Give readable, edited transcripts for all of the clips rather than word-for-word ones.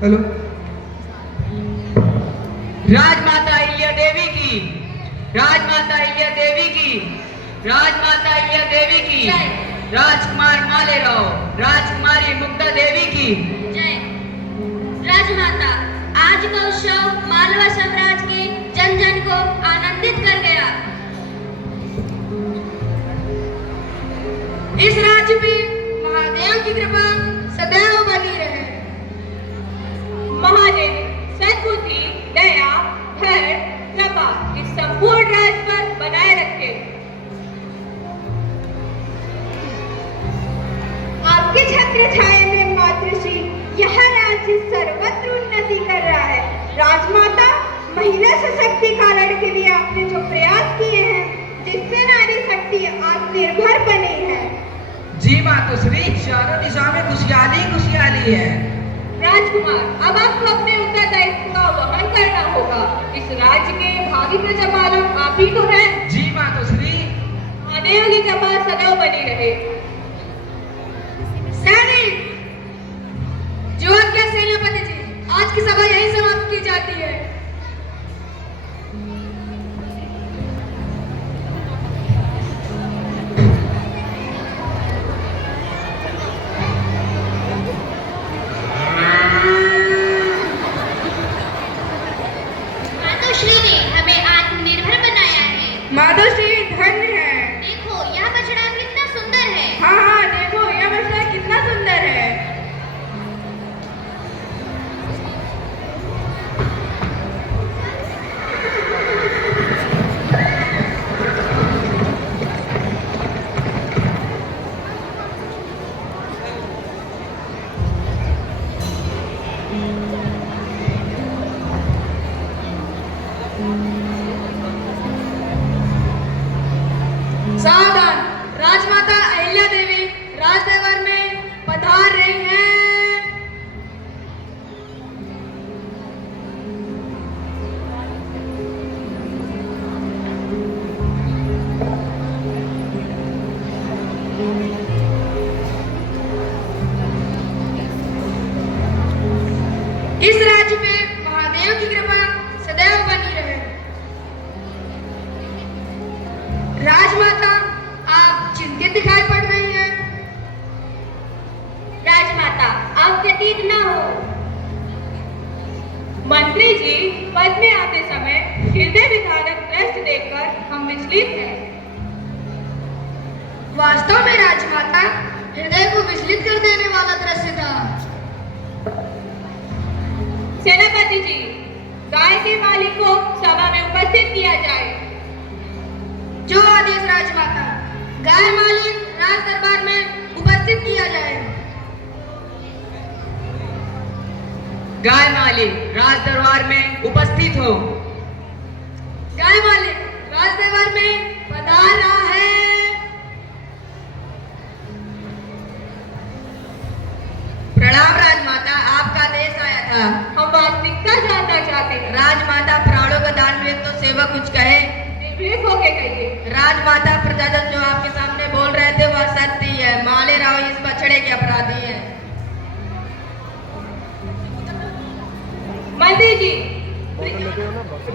Hello. राजमाता अहिल्या देवी की, राजमाता अहिल्या देवी की, राजमाता अहिल्या देवी की, राजकुमार मालेराव, राजकुमारी मुक्ता देवी की जय। राजमाता, आज का उत्सव मालवा साम्राज्य के जन जन को आनंदित कर गया। इस राज्य में महादेव की कृपा सदैव बनी रहे। महादेव सद्बुद्धि, दया, धैर्य, कृपा इस संपूर्ण राज्य पर बनाए रखे। आपके छत्र छाया में मातृश्री यह राज्य सर्वत्र उन्नति कर रहा है। राजमाता, महिला सशक्तिकरण के लिए आपने जो प्रयास किए हैं, जिससे नारी शक्ति आत्मनिर्भर बनी है। जी मातोश्री, चारों दिशा में खुशहाली खुशहाली है। राजकुमार, अब आपको अपने उत्तरदायित्व का वहन करना होगा। इस राज्य के भावी प्रजापालक आप ही तो हैं। जी मातोश्री। महादेव की कृपा सदैव बनी रहे। सैनिक, जो आज्ञा सेनापति जी, आज की सभा यहीं समाप्त की जाती है। मातोश्री ने हमें आत्मनिर्भर बनाया है। मातोश्री धन्य है। देखो यह बछड़ा कितना सुंदर है। हाँ हाँ, देखो यह बछड़ा कितना सुंदर है। सावधान, राजमाता अहिल्या देवी राजदरबार में पधार रही हैं। इस राज्य में महादेव की कृपा सदैव बनी रहे। राजमाता, आप चिंतित दिखाई पड़ रही हैं। राजमाता, आप व्यतीत न हो। मंत्री जी, पद में आते समय हृदय विदारक दृश्य देखकर हम विचलित हैं। वास्तव में राजमाता, हृदय को विचलित कर देने वाला दृश्य था। सेनापति जी, गाय के मालिक को सभा में उपस्थित किया जाए। जो आदेश राजमाता। गाय मालिक राज दरबार में उपस्थित किया जाए। गाय मालिक राज दरबार में उपस्थित हो। गाय मालिक राज दरबार में पधार रहा है। प्रणाम राजमाता, आपका आदेश आया था। हम वास्तविकता जानना चाहते हैं। राजमाता, प्राणों का दान में तो सेवा कुछ कहे। निर्भीक होके कहिए। राजमाता, प्रजाजन जो आपके सामने बोल रहे थे वह सत्य ही है। मालेराव इस बछड़े के अपराधी हैं। मंत्री जी,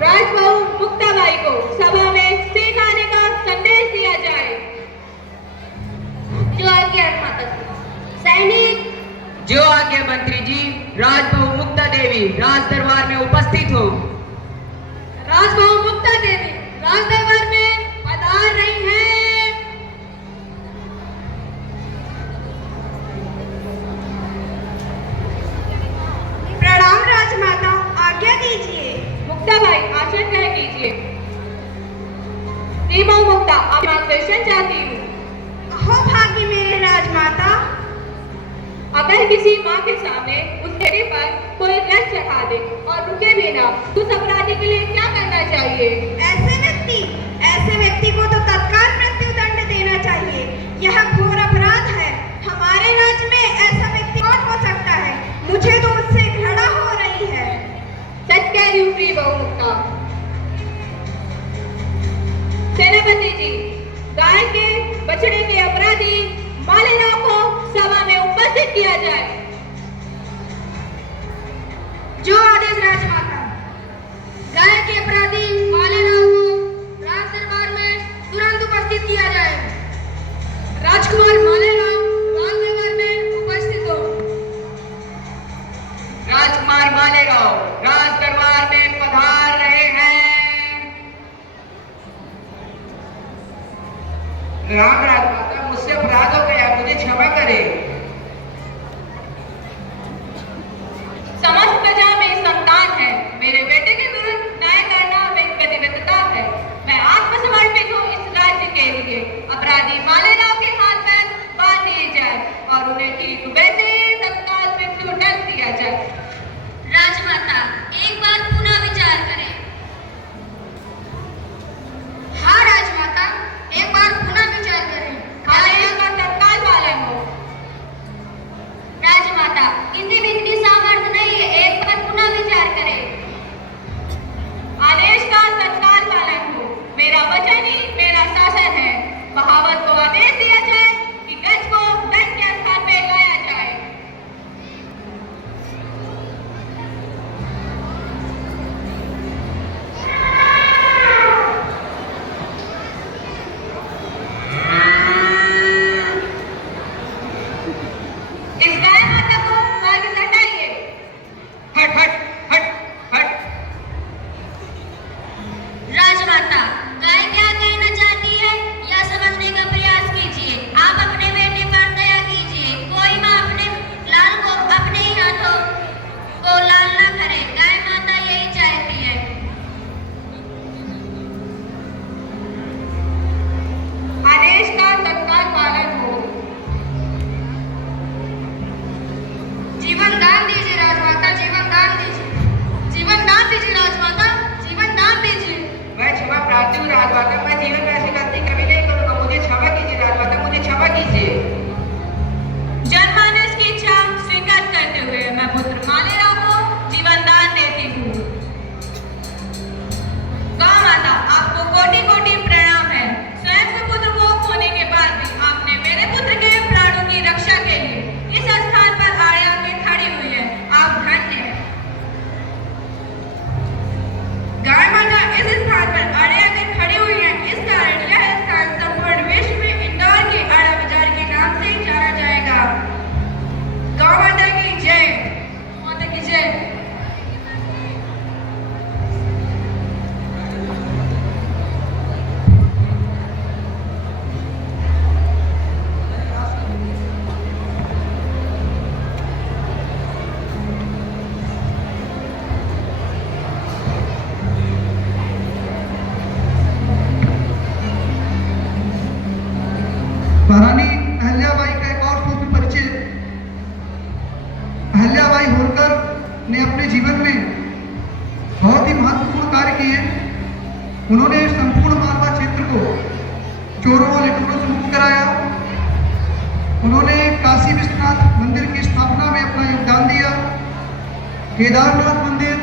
राजबहू मुक्ताबाई को सभा में सिंह आने का संदेश दिया जाए। जो आज्ञा माता जी। सैनिक, जो आज्ञा मंत्री जी। राजबहू मुक्ता देवी राज दरबार में उपस्थित हो। राजबहू मुक्ता देवी राज दरबार में पधार रही हैं। प्रणाम राजमाता, आज्ञा दीजिए। मुक्ताबाई, आसन ग्रहण कीजिए। श्रीबहू मुक्ता, आप मार्गदर्शन चाहती हूँ। अहो भाग्य मेरे राजमाता। अगर किसी माँ के सामने उस बेटे पर कोई रस चढ़ा दे और रुके भी ना, उस अपराधी के लिए क्या करना चाहिए? ऐसे व्यक्ति को तो तत्काल मृत्युदंड देना चाहिए। यह घोर अपराध है। हमारे राज्य में ऐसा व्यक्ति कौन हो सकता है? मुझे तो उससे घृणा हो रही है। सच कह रही हूँ श्रीबहू मुक्ता। सेनापति जी, गाय के बछड़े के अपराधी मालेराव को सभा में उपस्थित किया जाए। उन्होंने काशी विश्वनाथ मंदिर की स्थापना में अपना योगदान दिया। केदारनाथ मंदिर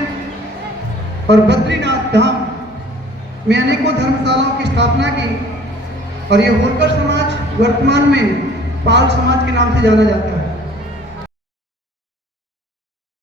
और बद्रीनाथ धाम में अनेकों धर्मशालाओं की स्थापना की और ये होलकर समाज वर्तमान में पाल समाज के नाम से जाना जाता है।